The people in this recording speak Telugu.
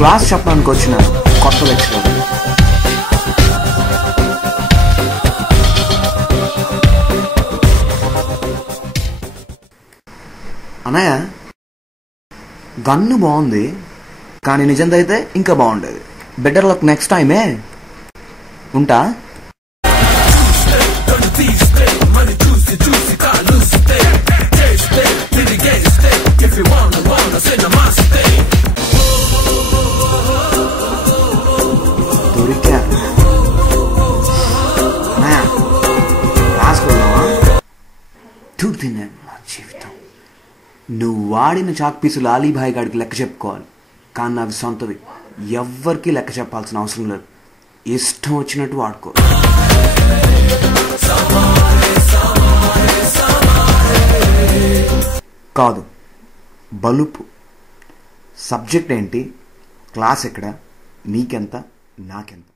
క్లాస్ చెప్పడానికి వచ్చిన కొత్త లెక్చరర్. అన్నయ్య, గన్ను బాగుంది, కానీ నిజంగా అయితే ఇంకా బాగుండేది. బెటర్ లక్ నెక్స్ట్ టైమే. ఉంటా. దొరికా. రాసుకున్నావా? చూడుతున్నా జీవితం. నువ్వు వాడిన చాక్ పీసులు అలీభాయ్ గాడికి లెక్క చెప్పుకోవాలి, కానీ నావి సొంతవి. ఎవ్వరికీ లెక్క చెప్పాల్సిన అవసరం లేదు. ఇష్టం వచ్చినట్టు వాడుకో. కాదు, బలుపు. సబ్జెక్ట్ ఏంటి, క్లాస్ ఎక్కడ, నీకెంత, నాకెంత.